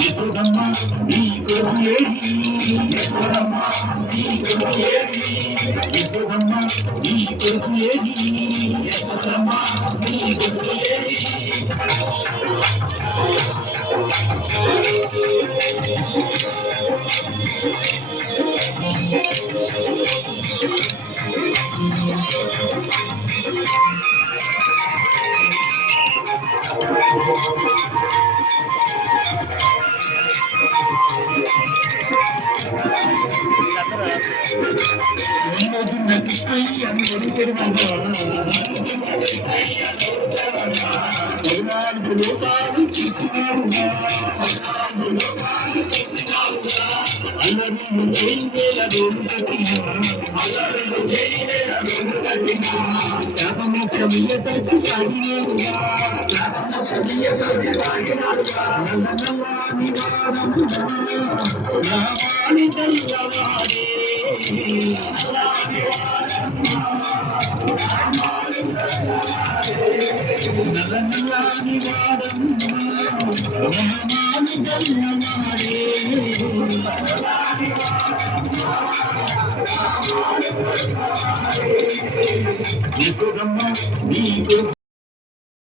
యశోదమ్మ నీ కొడుకు ఏడి యశోదమ్మ నీ కొడుకు ఏడి యశోదమ్మ నీ కొడుకు ఏడి యశోదమ్మ నీ కొడుకు ఏడి కృష్ణయ్య పద్నాలుగు లోకాలు చూసినావుగా అల్లరి చేయవేల శాపమోక్షమియ తలచి సాగినాడుగా రామాని దైవవాడే నలనలాని వాడమ్మ రామాని దైవవాడే యశోదమ్మ నీ